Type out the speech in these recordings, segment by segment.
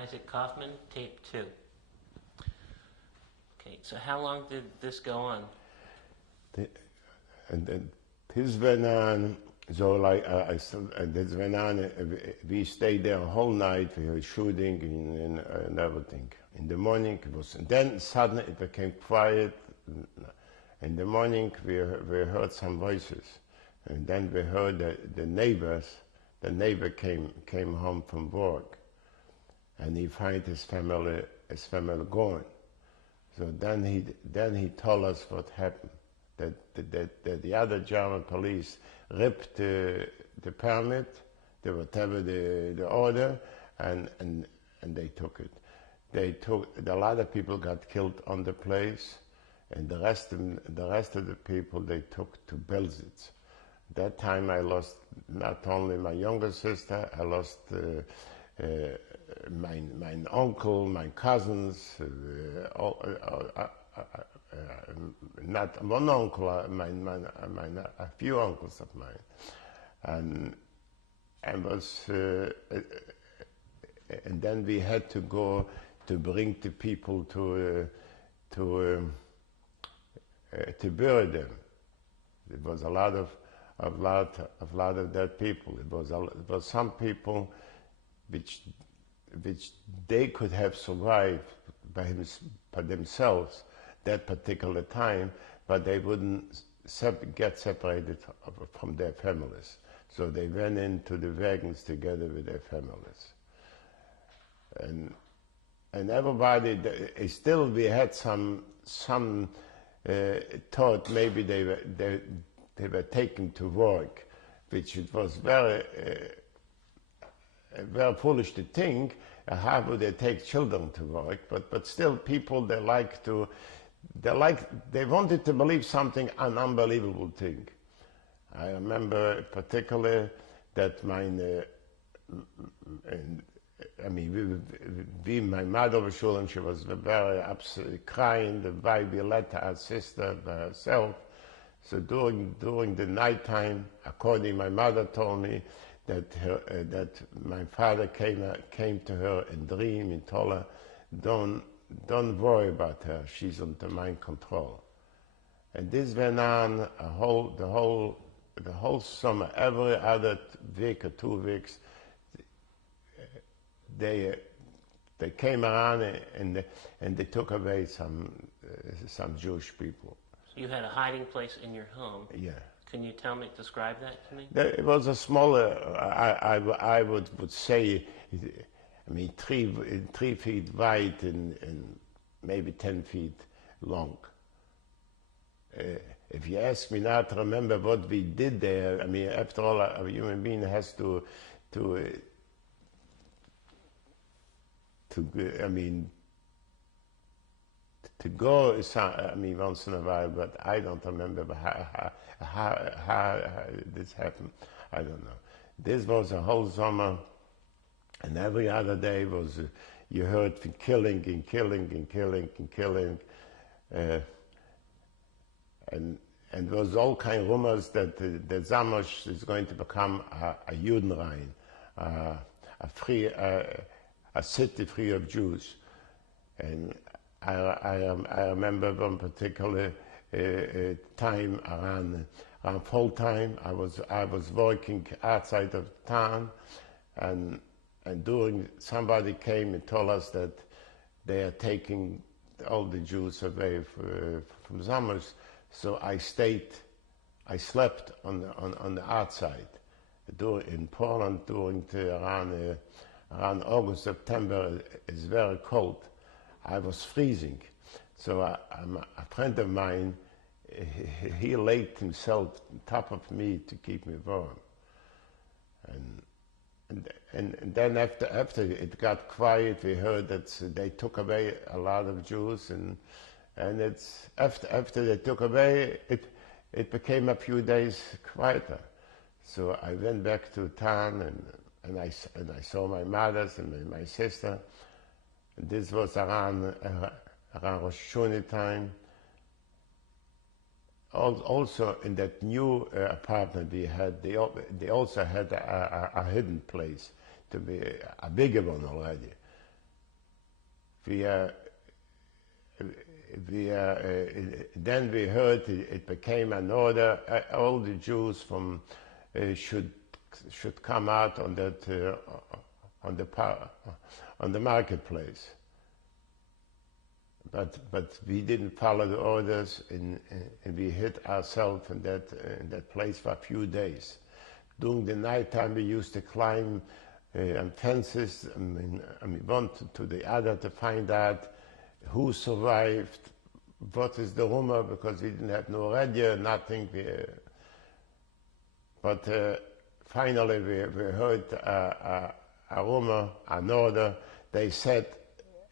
Izak Kaufman, tape 2. Okay, so how long did this go on? And this went on, so like this went on. We stayed there a whole night. We were shooting and everything. In the morning it was, and then suddenly it became quiet. In the morning we heard some voices, and then we heard the neighbors. The neighbor came home from work, and he find his family gone. So then he told us what happened. That the other German police ripped the permit, whatever the order, and they took it. A lot of people got killed on the place, and the rest of the people they took to Belzitz. That time I lost not only my younger sister, I lost my uncle, my cousins, not one uncle, a few uncles of mine, and then we had to go to bring the people to bury them. There was a lot of dead people. It was some people which they could have survived by themselves that particular time, but they wouldn't get separated from their families. So they went into the wagons together with their families. And everybody, still we had some thought maybe they were taken to work, which it was very foolish to think. How would they take children to work? But still, people they wanted to believe something, an unbelievable thing. I remember particularly that my mother was sure, and she was very absolutely crying. Why we let her sister by herself. So during the night time, according my mother told me that my father came to her in dream and told her, don't worry about her, she's under my control. And this went on the whole summer. Every other week or 2 weeks, they came around and they took away some Jewish people. So you had a hiding place in your home. Yeah. Can you describe that to me? It was a smaller, I would say, 3 feet wide and maybe 10 feet long. If you ask me now to remember what we did there, after all, a human being has to go, once in a while, but I don't remember how this happened. I don't know. This was a whole summer, and every other day was, you heard killing and killing and killing and killing. And there was all kind of rumors that Zamość is going to become a Judenrein, a city free of Jews. And I remember one particular time around fall time. I was working outside of town, and somebody came and told us that they are taking all the Jews away from Zamość. So I slept on the outside. In Poland, around August, September, it's very cold. I was freezing. So a friend of mine, he laid himself on top of me to keep me warm. And then after it got quiet, we heard that they took away a lot of Jews, and it's after they took away, it became a few days quieter. So I went back to town, and I saw my mother and my sister. And this was around Rosh Hashanah time. Also in that new apartment we had, they also had a hidden place, to be a bigger one already. then we heard it became an order. All the Jews from should come out on that on the marketplace. But we didn't follow the orders, and we hid ourselves in that place for a few days. During the night time, we used to climb on fences, and we wanted to the other to find out who survived, what is the rumor, because we didn't have no radio, nothing. But finally, we heard a rumor, an order. They said,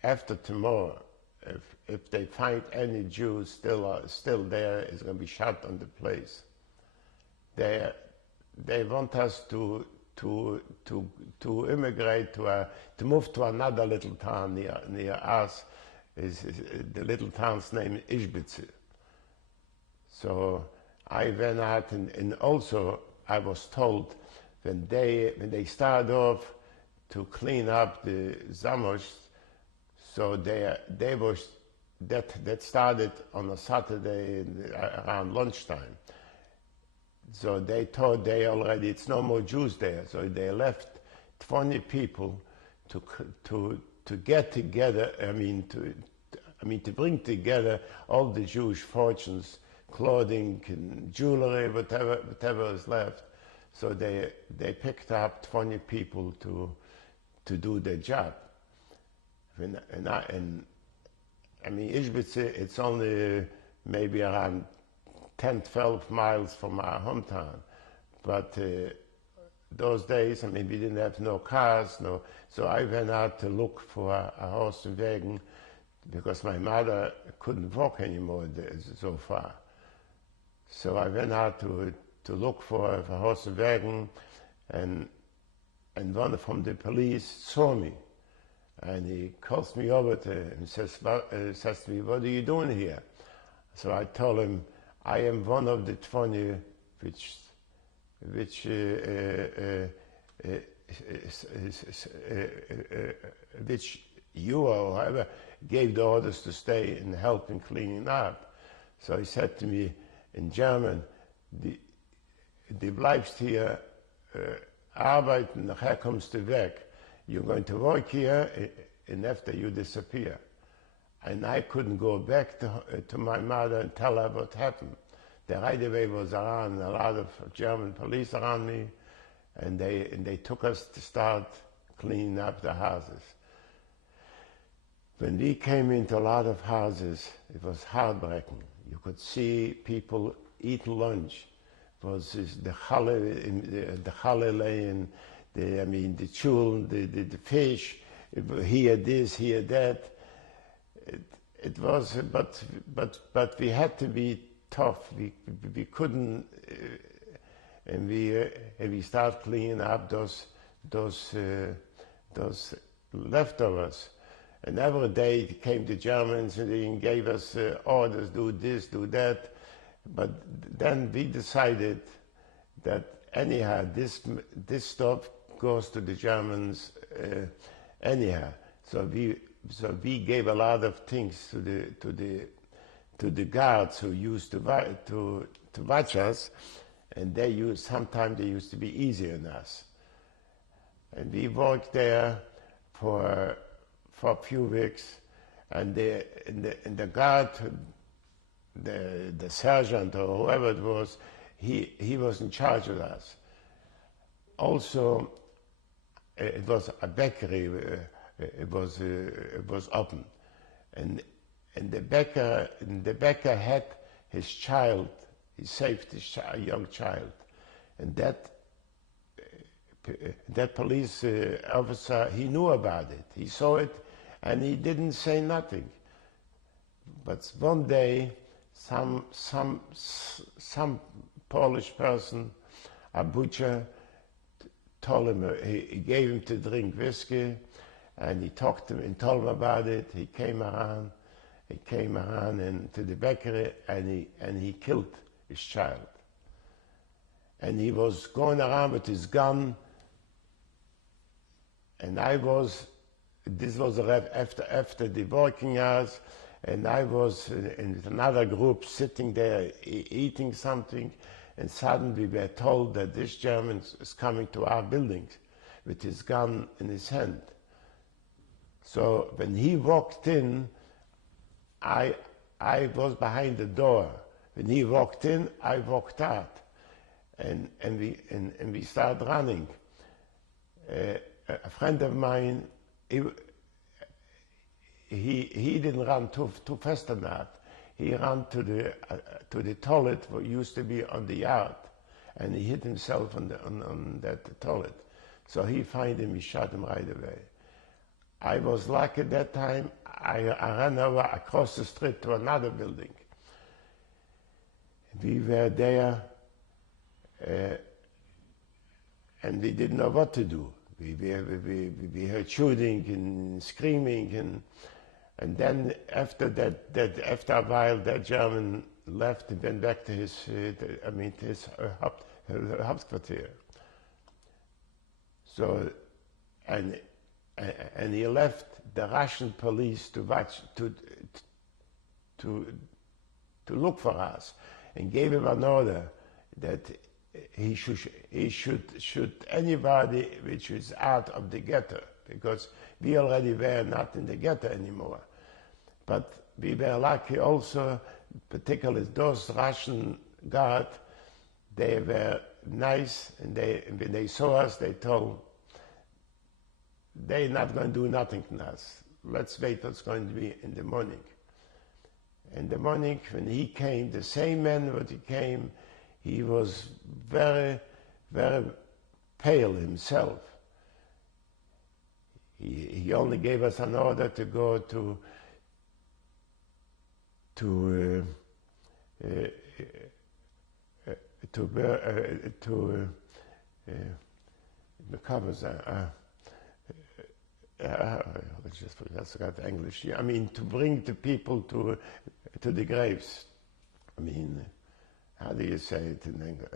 after tomorrow, if they find any Jews still there, it's going to be shot on the place. They want us to immigrate to move to another little town near us. The little town's name is Izak. So I went out, and also I was told when they start off to clean up the Zamość, so that started on a Saturday around lunchtime. So they thought it's no more Jews there. So they left 20 people to get together. To bring together all the Jewish fortunes, clothing, and jewelry, whatever is left. So they picked up 20 people to do their job. Izak, it's only maybe around 10, 12 miles from our hometown. But those days, we didn't have no cars, so I went out to look for a horse and wagon, because my mother couldn't walk anymore so far. So I went out to look for a horse and wagon, and one from the police saw me. And he calls me over to him and says to me, "What are you doing here?" So I told him, "I am one of the 20 which you or whoever gave the orders to stay and help in cleaning up." So he said to me in German, "Die bleibst hier arbeiten, nachher kommst du weg. You're going to work here, and after you disappear." And I couldn't go back to my mother and tell her what happened. The right away was around, a lot of German police around me, and they took us to start cleaning up the houses. When we came into a lot of houses, it was heartbreaking. You could see people eating lunch. It was the challah laying, the chul, the fish, here this, here that. It was, but we had to be tough. We couldn't, and we started cleaning up those leftovers. And every day came the Germans and they gave us orders, do this, do that. But then we decided that anyhow, this stuff goes to the Germans anyhow. So we gave a lot of things to the guards who used to watch us, and sometimes they used to be easier than us. And we worked there for a few weeks, and the guard, the sergeant or whoever it was, he was in charge of us. Also, it was a bakery. It was open, and the baker had his child. He saved his young child, and that police officer, he knew about it. He saw it, and he didn't say nothing. But one day, some Polish person, a butcher, told him, he gave him to drink whiskey, and he talked to him and told him about it. He came around and to the bakery, and he killed his child. And he was going around with his gun, and I was this was after the working hours, and I was in another group sitting there eating something, and suddenly we were told that this German is coming to our buildings with his gun in his hand. So when he walked in, I was behind the door. When he walked in, I walked out, and we started running. A friend of mine, he didn't run too fast enough. He ran to the toilet what used to be on the yard, and he hit himself on that toilet. So he found him, he shot him right away. I was lucky at that time. I ran over across the street to another building. We were there, and we didn't know what to do. We heard shooting and screaming, and then after a while, that German left and went back to his Hauptquartier. So, and he left the Russian police to watch, to look for us, and gave him an order that he should shoot anybody which is out of the ghetto, because we already were not in the ghetto anymore. But we were lucky also, particularly those Russian guards, they were nice, and when they saw us, they told, they're not going to do nothing to us. Let's wait what's going to be in the morning. In the morning, when he came, the same man when he came, he was very, very pale himself. He only gave us an order to go to that's got English. I mean, to bring the people to the graves. I mean, how do you say it in English?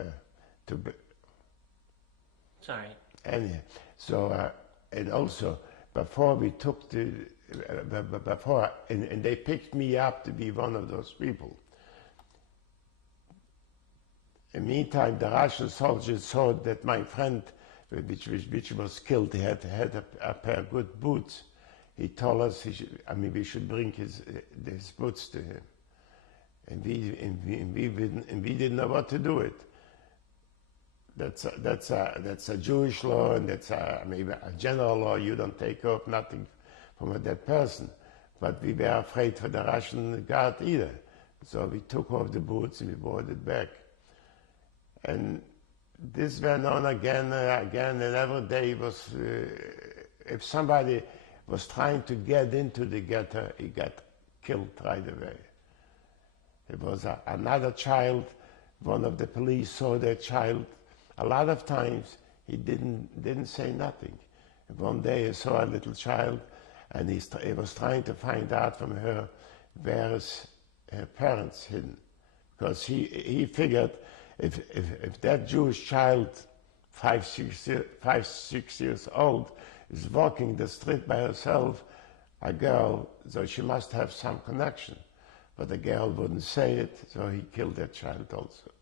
Sorry. Anyhow, so and also before we took and they picked me up to be one of those people. In the meantime, the Russian soldiers saw that my friend, which was killed, he had a pair of good boots. He told us we should bring his boots to him, and we didn't know what to do with it. That's a Jewish law, and that's maybe a general law. You don't take up nothing from a dead person. But we were afraid for the Russian guard either, so we took off the boots and we brought it back. And this went on again, and every day was, if somebody was trying to get into the ghetto, he got killed right away. It was another child, one of the police saw that child. A lot of times he didn't say nothing. One day he saw a little child, and he was trying to find out from her where is her parents hidden, because he figured if that Jewish child, 5, 6 years old, is walking the street by herself, a girl, so she must have some connection. But the girl wouldn't say it, so he killed that child also.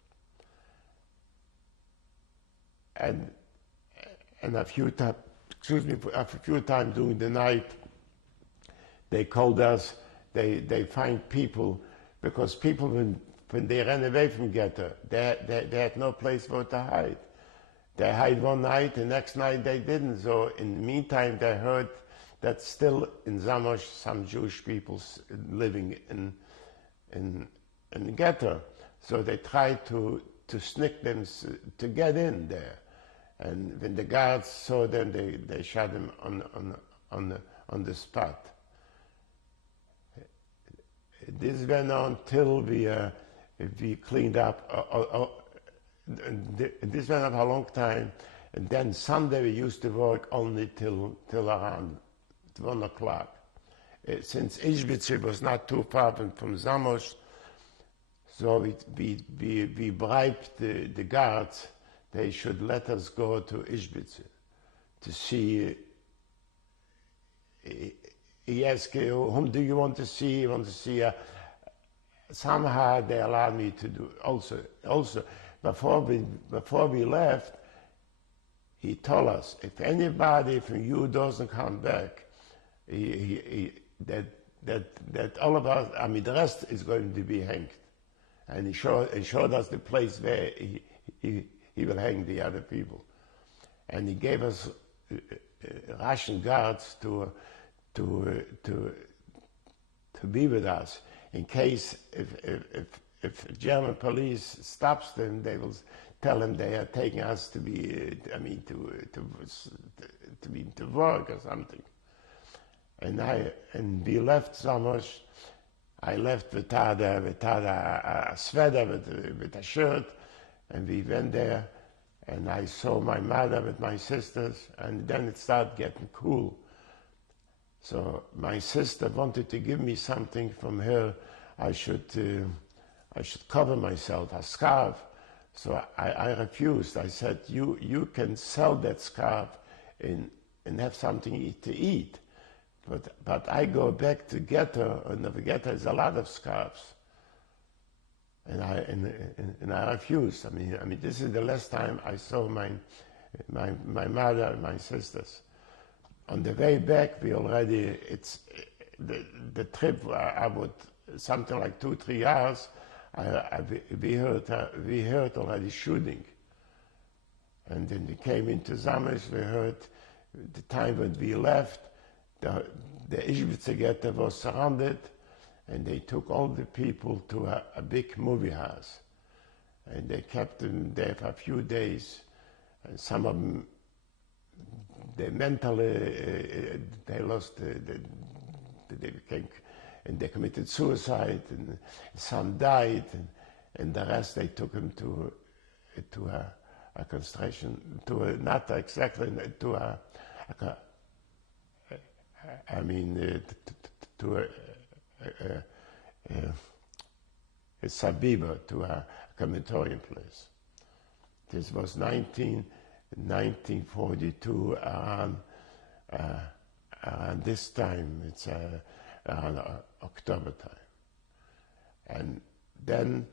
And a few times during the night, they called us. They find people, because people when they ran away from ghetto, they had no place where to hide. They hide one night, the next night they didn't. So in the meantime, they heard that still in Zamość some Jewish people living in the ghetto. So they tried to sneak them to get in there. And when the guards saw them, they shot them on the spot. This went on till we cleaned up. This went on a long time, and then Sunday we used to work only till around 1 o'clock. Since Izak was not too far from Zamość, so we bribed the guards. They should let us go to Izak to see he asked, whom do you want to see? You want to see somehow they allowed me to do also before we left, he told us, if anybody from you doesn't come back, that all of us, I mean, the rest is going to be hanged. And he showed us the place where he will hang the other people. And he gave us Russian guards to be with us in case if German police stops them, they will tell them they are taking us to be, to work or something. And we left Summers. I left with a sweater with a shirt, and we went there. And I saw my mother with my sisters, and then it started getting cool. So my sister wanted to give me something from her. I should cover myself, a scarf. So I refused. I said, you can sell that scarf and have something to eat. But I go back to ghetto, and the ghetto is a lot of scarves. And I refused. I mean, this is the last time I saw my mother and my sisters. On the way back, we already, the trip, I would, something like 2-3 hours, we heard already shooting. And then we came into Zamesh, we heard the time when we left, the Ishbitzer ghetto was surrounded, and they took all the people to a big movie house. And they kept them there for a few days. And some of them, they mentally, they lost, they became, and they committed suicide, and some died, and the rest they took them to a concentration, not exactly, to a Sabiba, to a crematorium place. This was 1942, around this time, it's around October time. And then,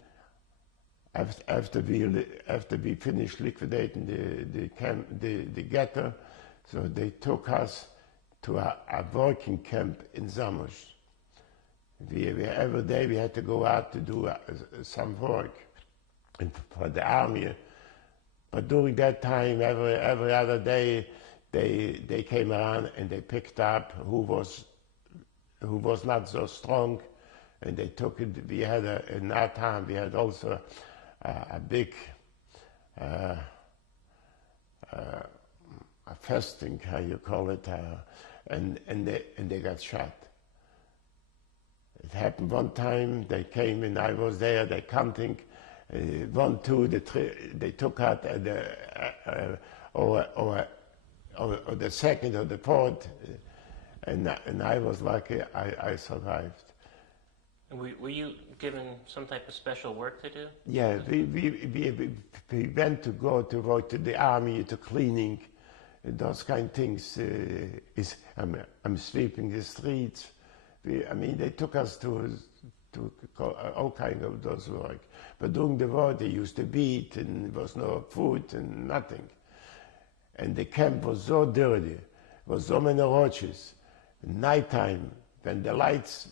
after we finished liquidating the ghetto, so they took us to a working camp in Zamość. Every day we had to go out to do some work for the army. But during that time, every other day, they came around and they picked up who was not so strong, and they took it. We had in that time we had also a big a festing, how you call it, and they got shot. It happened one time. They came and I was there. They counting 1, 2, they took out or the second or the fourth, and I was lucky. I survived. Were you given some type of special work to do? Yeah, we went to go to work to the army, to cleaning, those kind of things. I'm sweeping the streets. They took us to all kinds of those work. But during the war, they used to beat, and there was no food and nothing. And the camp was so dirty, was so many roaches. Nighttime, when the lights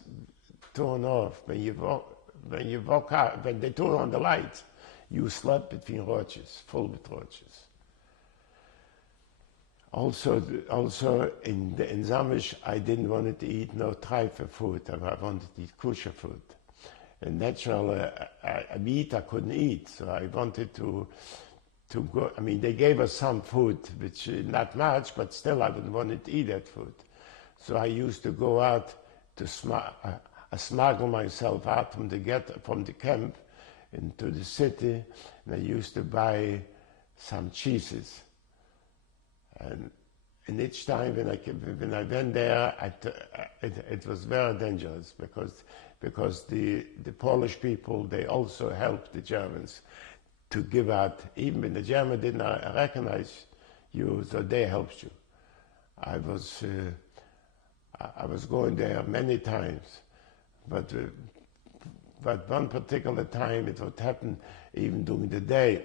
turn off, when you walk out, when they turn on the lights, you slept between roaches, full with roaches. Also in Zamość, I didn't want to eat no trifle food. I wanted to eat kosher food. And naturally, meat I couldn't eat, so I wanted to go. They gave us some food, which not much, but still I didn't want to eat that food. So I used to go out to smuggle myself out from the camp into the city, and I used to buy some cheeses. And each time when I went there, it was very dangerous because the Polish people, they also helped the Germans to give out, even when the German did not recognize you, so they helped you. I was going there many times, but one particular time it would happen even during the day.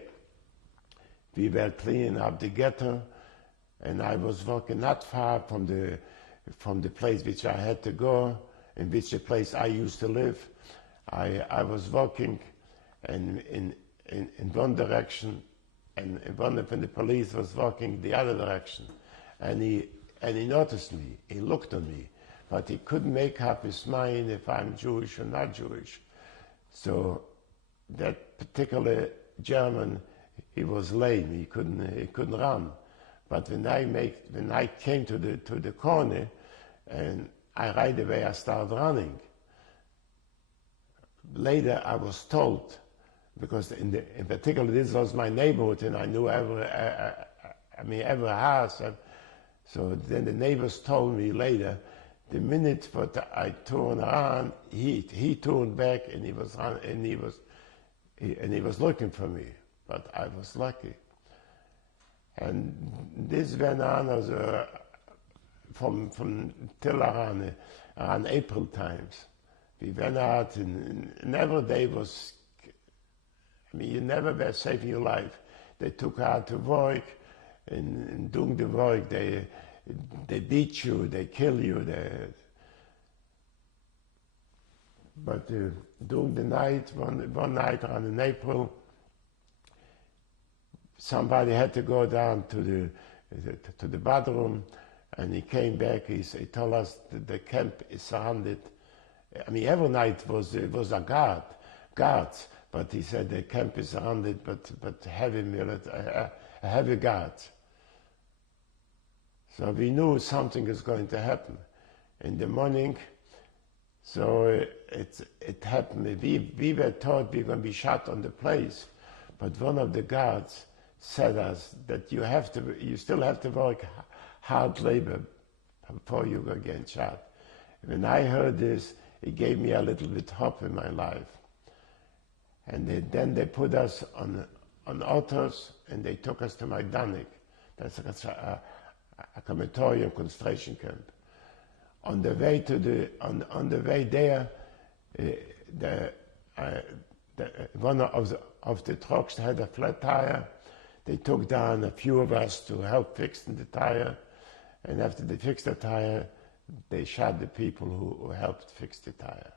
We were cleaning up the ghetto, and I was walking not far from the place which I had to go, in which the place I used to live. I was walking and in one direction, and one of the police was walking the other direction, and he noticed me. He looked at me, but he couldn't make up his mind if I'm Jewish or not Jewish. So that particular German, he was lame. He couldn't run. But when I came to the corner, and right away I started running. Later I was told, because in particular this was my neighborhood, and I knew every house. So then the neighbors told me later, the minute that I turned around, he turned back, and he was looking for me. But I was lucky. And this went on from till around April times. We went out, and every day was, you never were safe in your life. They took out to work, and doing the work, they beat you, they kill you. But during the night, one night around in April, somebody had to go down to the bathroom, and he came back. He told us that the camp is surrounded. Every night was a guards, but he said the camp is surrounded, but heavy guards. So we knew something is going to happen in the morning. So it happened. We were told we were going to be shot on the place, but one of the guards said us that you still have to work hard labor before you go get shot. When I heard this, it gave me a little bit hope in my life. And then they put us on autos, and they took us to Majdanek. That's a crematorium concentration camp. On the way there, one of the trucks had a flat tire. They took down a few of us to help fixing the tire, and after they fixed the tire, they shot the people who helped fix the tire.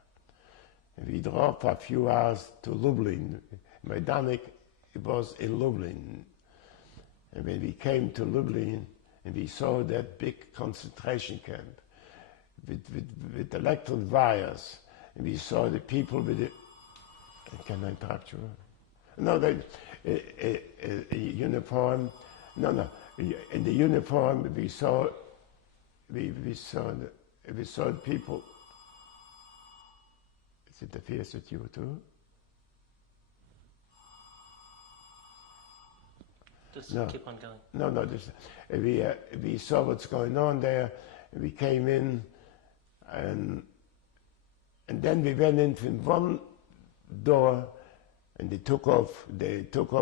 And we drove for a few hours to Lublin. Majdanek, it was in Lublin. And when we came to Lublin, and we saw that big concentration camp with electric wires, and we saw the people with the... Can I interrupt you? No, uniform. No. In the uniform, we saw people. Is it the fears with you too? Just no. Keep on going. No. We saw what's going on there. We came in, and then we went in from one door, and they took off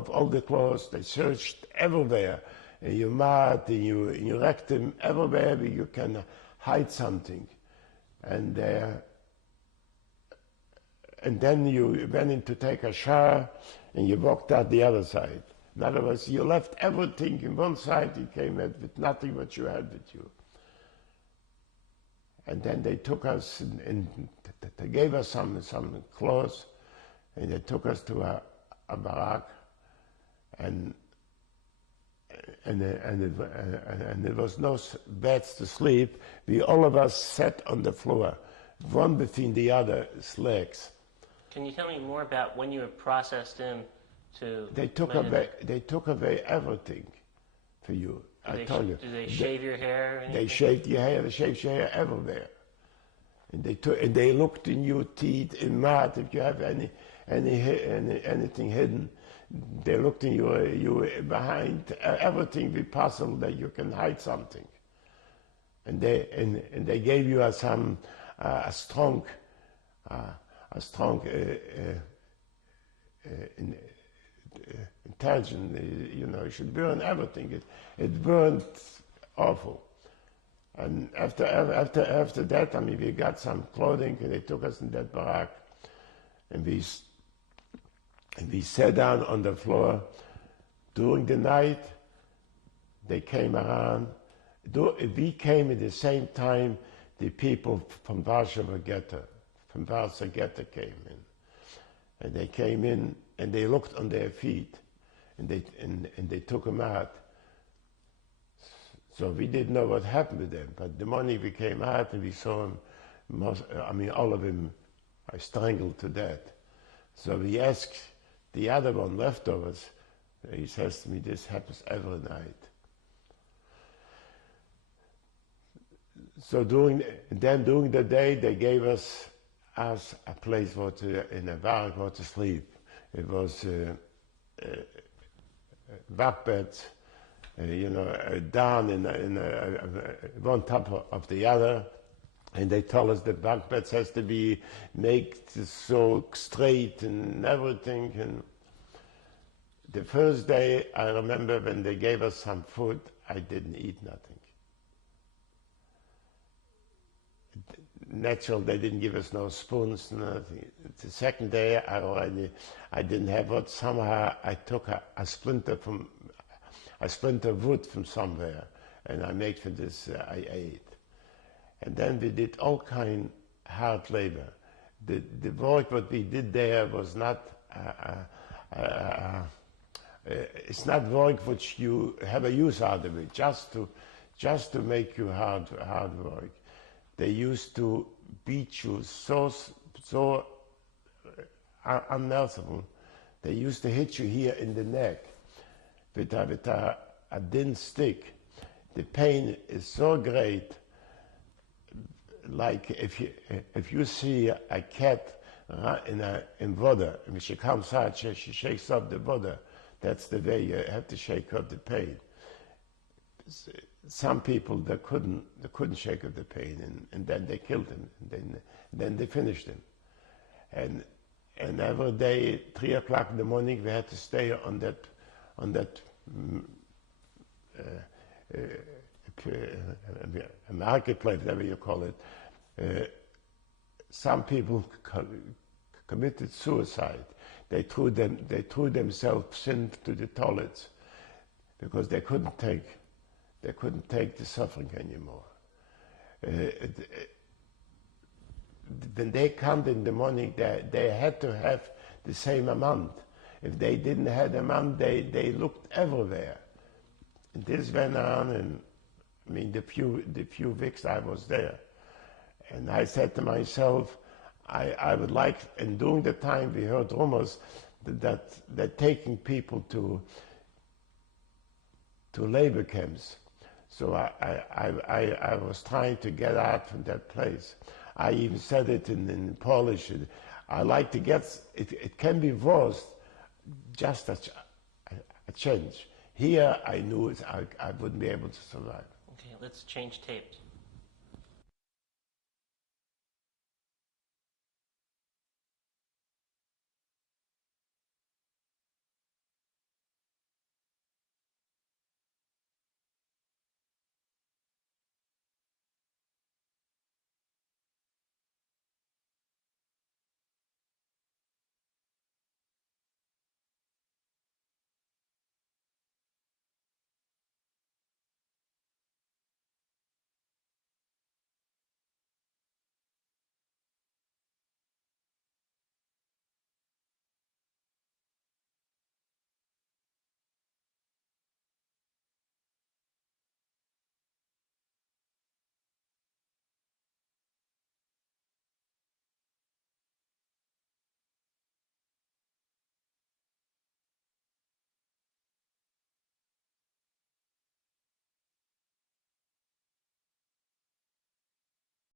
all the clothes. They searched everywhere, in your mouth, in your rectum, everywhere where you can hide something. And then you went in to take a shower, and you walked out the other side. In other words, you left everything in one side, you came out with nothing what you had with you. And then they took us, and they gave us some clothes, and they took us to a barrack, and there was no beds to sleep. All of us sat on the floor, one between the other's legs. Can you tell me more about when you were processed in to... They took away everything for you. I told you. Did they shave your hair? Or anything? They shaved your hair. They shaved your hair everywhere. And they looked in your teeth, in mouth, if you have anything hidden. They looked in you behind, everything be possible that you can hide something. And they gave you a strong intelligence. You should burn everything. It burned awful. And after that, I mean, we got some clothing, and they took us in that barrack, and we sat down on the floor. During the night, they came around. We came at the same time the people from Warsaw Ghetto came in. And they came in, and they looked on their feet, and they took them out. So we didn't know what happened to them, but the morning we came out and we saw them, all of them are strangled to death. So we asked the other one, leftovers, he says to me, this happens every night. So during the day, they gave us a place in a barrack to sleep. It was bunk beds, down in one top of the other, and they told us the bunk beds has to be made so straight and everything. And the first day, I remember when they gave us some food, I didn't eat nothing. Natural, they didn't give us no spoons, nothing. The second day, I didn't have what. Somehow, I took a splinter of wood from somewhere, and I made for this. I ate, and then we did all kind hard labor. The work what we did there was not. It's not work which you have a use out of it. Just to make you hard work. They used to beat you so unmerciful. They used to hit you here in the neck with a thin stick. The pain is so great. Like if you see a cat in water, when she comes out, she shakes up the water. That's the way you have to shake up the pain. Some people they couldn't shake up the pain, and then they killed him, and then they finished him. And every day, 3 o'clock in the morning, we had to stay on that marketplace, whatever you call it. Some people committed suicide. They threw themselves into the toilets because they couldn't take the suffering anymore. When they come in the morning, they had to have the same amount. If they didn't have the amount, they looked everywhere. And this went on, and I mean, the few weeks I was there. And I said to myself, I would like, and during the time we heard rumors that they're taking people to labor camps. So I was trying to get out from that place. I even said it in Polish. I like to get, it can be worse, just a change. Here I knew I wouldn't be able to survive. Okay, let's change tapes.